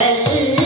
Allah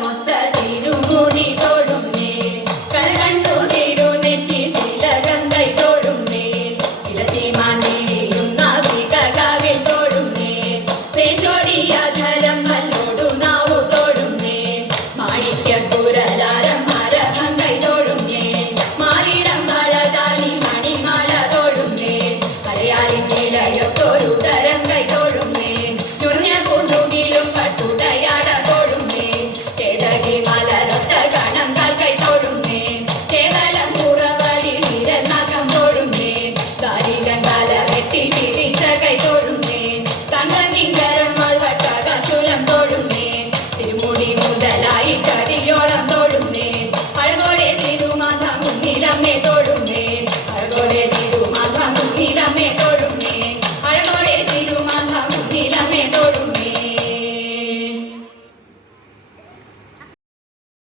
Siamo.